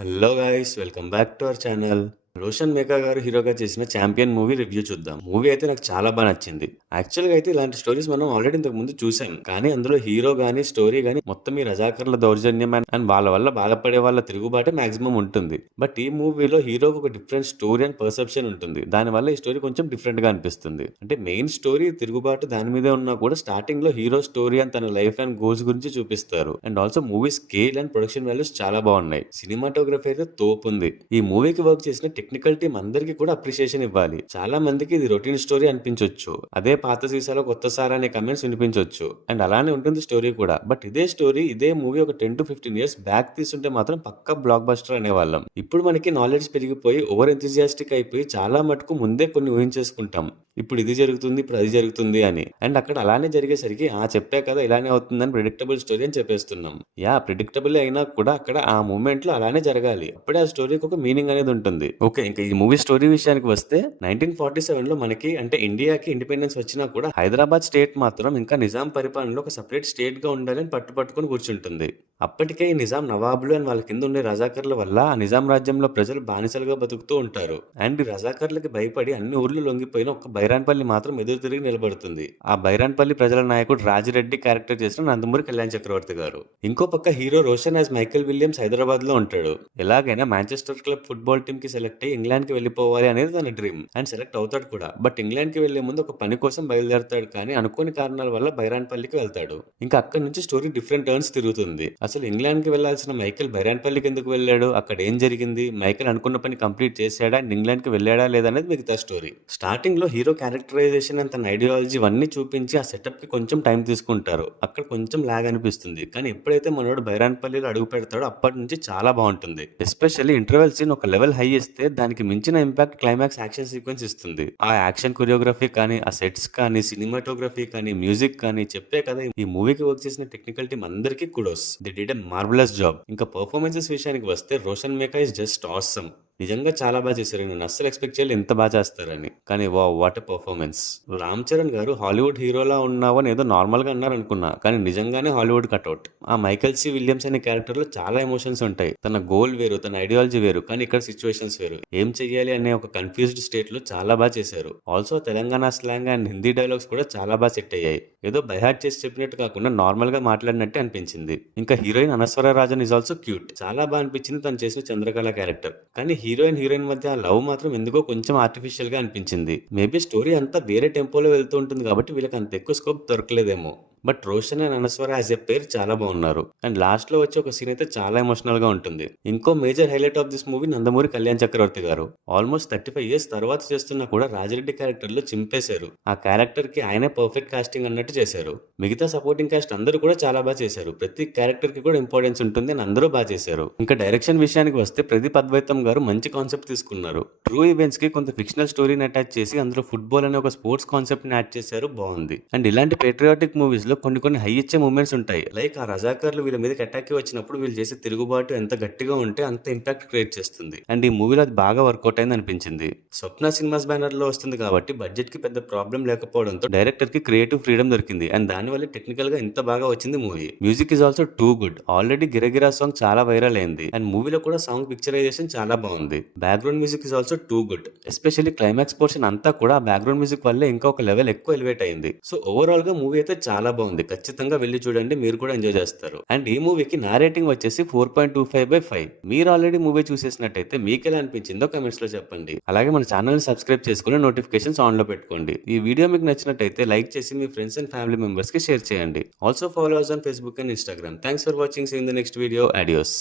Hello guys, welcome back to our channel. Roshan Meka గారు హీరోగా చేసిన ఛాంపియన్ మూవీ రివ్యూ చూద్దాం. మూవీ అయితే నాకు చాలా బాగా నచ్చింది. యాక్చువల్గా అయితే ఇలాంటి స్టోరీస్ మనం ఆల్రెడీ ఇంతకు ముందు చూసాం, కానీ అందులో హీరో గానీ స్టోరీ గానీ మొత్తం ఈ రజాకర్ల దౌర్జన్యం అండ్ వాళ్ళ వల్ల బాధపడే వాళ్ళ తిరుగుబాటే మాక్సిమం ఉంటుంది. బట్ ఈ మూవీలో హీరోకి ఒక డిఫరెంట్ స్టోరీ అండ్ పర్సెప్షన్ ఉంటుంది. దానివల్ల ఈ స్టోరీ కొంచెం డిఫరెంట్ గా అనిపిస్తుంది. అంటే మెయిన్ స్టోరీ తిరుగుబాటు దాని మీదే ఉన్నా కూడా స్టార్టింగ్ లో హీరో స్టోరీ అండ్ తన లైఫ్ అండ్ గోల్స్ గురించి చూపిస్తారు. And also movie scale and production values చాలా బాగున్నాయి. సినిమాటోగ్రఫీ అయితే తోపు ఉంది. ఈ మూవీకి వర్క్ చేసిన టెక్నికల్ టీం అందరికీ కూడా అప్రిషియేషన్ ఇవ్వాలి. చాలా మందికి ఇది రొటీన్ స్టోరీ అనిపించవచ్చు, అదే పాత సీసాలో కొత్త సారా అనే కమెంట్స్ వినిపించవచ్చు. అండ్ అలానే ఉంటుంది స్టోరీ కూడా. బట్ ఇదే స్టోరీ ఇదే మూవీ ఒక 10 to 15 years బ్యాక్ తీసుంటే మాత్రం పక్కా బ్లాక్ బస్టర్ అనేవాళ్ళం. ఇప్పుడు మనకి నాలెడ్జ్ పెరిగిపోయి ఓవర్ ఎంతూజియాస్టిక్ అయిపోయి చాలా మటుకు ముందే కొన్ని ఊహించేసుకుంటాం. ఇప్పుడు ఇది జరుగుతుంది, ఇప్పుడు అది జరుగుతుంది అని. అండ్ అక్కడ అలానే జరిగేసరికి చెప్పా కదా ఇలానే అవుతుందని ప్రిడిక్టబుల్ స్టోరీ అని చెప్పేస్తున్నాం. ప్రిడిక్టబుల్ అయినా కూడా అక్కడ ఆ మూమెంట్ లో అలానే జరగాలి. అప్పుడే ఆ స్టోరీకి ఒక మీనింగ్ అనేది ఉంటుంది. ఓకే, ఇంకా ఈ మూవీ స్టోరీ విషయానికి వస్తే 1947 లో మనకి అంటే ఇండియాకి ఇండిపెండెన్స్ వచ్చినా కూడా హైదరాబాద్ స్టేట్ మాత్రం ఇంకా నిజాం పరిపాలనలో ఒక సెపరేట్ స్టేట్ గా ఉండాలని పట్టుకొని కూర్చుంటుంది. అప్పటికే ఈ నిజాం నవాబులు అండ్ వాళ్ళ కింద ఉండే రజాకర్ల వల్ల ఆ నిజాం రాజ్యంలో ప్రజలు బానిసలుగా బతుకుతూ ఉంటారు. అండ్ ఈ రజాకర్లకి భయపడి అన్ని ఊర్లు లొంగిపోయిన ఒక బైరాన్పల్లి మాత్రం ఎదురు తిరిగి నిలబడుతుంది. ఆ బైరాన్పల్లి ప్రజల నాయకుడు రాజిరెడ్డి క్యారెక్టర్ చేసిన నందమూరి కళ్యాణ్ చక్రవర్తి గారు. ఇంకో పక్క hero Roshan as Michael Williams Hyderabad లో ఉంటాడు. ఎలాగైనా మాంచెస్టర్ క్లబ్ ఫుట్బాల్ టీమ్ కి సెలెక్ట్ అయ్యి ఇంగ్లాండ్ కి వెళ్ళిపోవాలి అనేది తన డ్రీమ్. అండ్ సెలెక్ట్ అవుతాడు కూడా. బట్ ఇంగ్లాండ్ కి వెళ్లే ముందు ఒక పని కోసం బయలుదేరతాడు, కానీ అనుకోని కారణాల వల్ల బైరాన్పల్లికి వెళ్తాడు. ఇంకా అక్కడి నుంచి స్టోరీ డిఫరెంట్ టర్న్స్ తిరుగుతుంది. అసలు ఇంగ్లాండ్ కి వెళ్లాల్సిన మైకేల్ బైరాన్పల్లికి ఎందుకు వెళ్ళాడు, అక్కడ ఏం జరిగింది, మైకేల్ అనుకున్న పని కంప్లీట్ చేశాడా అండ్ ఇంగ్లాండ్ కి వెళ్ళాడా లేదనేది మిగతా స్టోరీ. స్టార్టింగ్ లో హీరో క్యారెక్టరైజేషన్ అండ్ తన ఐడియాలజీ ఇవన్నీ చూపించి ఆ సెటప్ కి కొంచెం టైం తీసుకుంటారు. అక్కడ కొంచెం లాగ్ అనిపిస్తుంది. కానీ ఎప్పుడైతే మనోడు బైరాన్పల్లిలో అడుగు పెడతాడో అప్పటి నుంచి చాలా బాగుంటుంది. ఎస్పెషల్లీ ఇంటర్వెల్ సీన్ ఒక లెవెల్ హై ఇస్తే దానికి మించిన ఇంపాక్ట్ క్లైమాక్స్ యాక్షన్ సీక్వెన్స్ ఇస్తుంది. ఆ యాక్షన్ కొరియోగ్రఫీ కానీ, ఆ సెట్స్ కానీ, సినిమాటోగ్రఫీ కానీ, మ్యూజిక్ కానీ చెప్పే కదా ఈ మూవీకి వర్క్ చేసిన టెక్నికల్ టీం అందరికీ kudos. They did a marvellous job. ఇంకా పర్ఫార్మెన్సెస్ విషయానికి వస్తే Roshan Meka is just awesome. నిజంగా చాలా బాగా చేశారు. నేను అస్సలు ఎక్స్పెక్ట్ చేయాలి ఎంత బాగా చేస్తారని. కానీ what a performance. Ram Charan గారు హాలీవుడ్ హీరోలా ఉన్నావని ఏదో నార్మల్ గా అన్నారు అనుకున్నా, కానీ నిజంగానే హాలీవుడ్ కట్అవుట్. ఆ మైకేల్ సి విలియమ్స్ అనే క్యారెక్టర్ లో చాలా ఎమోషన్స్ ఉంటాయి. తన గోల్ వేరు, తన ఐడియాలజీ వేరు, కానీ ఇక్కడ సిచ్యువేషన్స్ వేరు. ఏం చెయ్యాలి అనే ఒక కన్ఫ్యూజ్డ్ స్టేట్ లో చాలా బాగా చేశారు. Also Telangana slang and Hindi dialogues కూడా చాలా బాగా సెట్ అయ్యాయి. ఏదో బైహార్ట్ చేసి చెప్పినట్టు కాకుండా నార్మల్ గా మాట్లాడినట్టే అనిపించింది. ఇంకా heroine Anaswara Rajan is also cute. చాలా బాగా అనిపించింది తను చేసిన చంద్రకళ క్యారెక్టర్. కానీ హీరోయిన్ మధ్య ఆ లవ్ మాత్రం ఎందుకో కొంచెం ఆర్టిఫిషియల్ గా అనిపించింది. మేబీ స్టోరీ అంతా వేరే టెంపోలో వెళ్తూ ఉంటుంది కాబట్టి వీళ్ళకి అంత ఎక్కువ స్కోప్ దొరకలేదేమో. But Roshan and Anaswara as a pair చాలా బాగున్నారు. అండ్ లాస్ట్ లో వచ్చే ఒక సీన్ అయితే చాలా ఎమోషనల్ గా ఉంటుంది. ఇంకో major highlight of this movie Nandamuri Kalyan Chakravarthy గారు. ఆల్మోస్ట్ 35 years తర్వాత చేస్తున్నా కూడా రాజిరెడ్డి క్యారెక్టర్ లో చింపేశారు. ఆ క్యారెక్టర్ కి ఆయనే పర్ఫెక్ట్ కాస్టింగ్ అన్నట్టు చేశారు. మిగతా సపోర్టింగ్ కాస్ట్ అందరూ కూడా చాలా బాగా చేశారు. ప్రతి క్యారెక్టర్ కి కూడా ఇంపార్టెన్స్ ఉంటుంది అని అందరూ బాగా చేశారు. ఇంకా డైరెక్షన్ విషయానికి వస్తే ప్రదీప్ అద్వైతం గారు మంచి కాన్సెప్ట్ తీసుకున్నారు. ట్రూ ఈవెంట్స్ కి కొంత ఫిక్షనల్ స్టోరీని అటాచ్ చేసి అందులో ఫుట్బాల్ అనే ఒక స్పోర్ట్స్ కాన్సెప్ట్ ని యాడ్ చేశారు. బాగుంది. అండ్ ఇలాంటి పేట్రియాటిక్ మూవీస్ లో కొన్ని హై ఇచ్చే మూమెంట్స్ ఉంటాయి. లైక్ ఆ రజాకర్లు వీళ్ళ మీదకి అటాక్ వచ్చినప్పుడు వీళ్ళు చేసే తిరుగుబాటు ఎంత గట్టిగా ఉంటే అంత ఇంపాక్ట్ క్రియేట్ చేస్తుంది. అండ్ ఈ మూవీలో అది బాగా వర్కౌట్ అయింది అనిపించింది. స్వప్న సినిమాస్ బ్యానర్ లో వస్తుంది కాబట్టి బడ్జెట్ కి పెద్ద ప్రాబ్లం లేకపోవడంతో డైరెక్టర్ కి క్రియేటివ్ ఫ్రీడమ్ దొరికింది. అండ్ దానివల్ల టెక్నికల్ గా ఇంత బాగా వచ్చింది movie. Music is also too good. Already గిరగిరా సాంగ్ చాలా వైరల్ అయింది. అండ్ మూవీలో కూడా సాంగ్ పిక్చరైజేషన్ చాలా బాగుంది. Background music is also too good. Especially climax portion అంతా కూడా బ్యాక్గ్రౌండ్ మ్యూజిక్ వల్లే ఇంకా ఒక లెవెల్ ఎక్కువ ఎలివేట్ అయింది. సో ఓవరాల్ గా మూవీ అయితే చాలా బాగుంది. ఖచ్చితంగా వెళ్ళి చూడండి, మీరు కూడా ఎంజాయ్ చేస్తారు. అండ్ ఈ మూవీకి నా రేటింగ్ వచ్చేసి 4.25/5. మీరు ఆల్రెడీ మూవీ చూసేసినట్టయితే మీకు ఎలా అనిపించిందో కమెంట్స్ లో చెప్పండి. అలాగే మన ఛానల్ ని సబ్స్క్రైబ్ చేసుకుని నోటిఫికేషన్స్ ఆన్ లో పెట్టుకోండి. ఈ వీడియో మీకు నచ్చినట్టయితే లైక్ చేసి మీ ఫ్రెండ్స్ అండ్ ఫ్యామిలీ మెంబర్స్ కి షేర్ చేయండి. Also follow us on Facebook and Instagram. Thanks for watching. See you in the next video. Adios.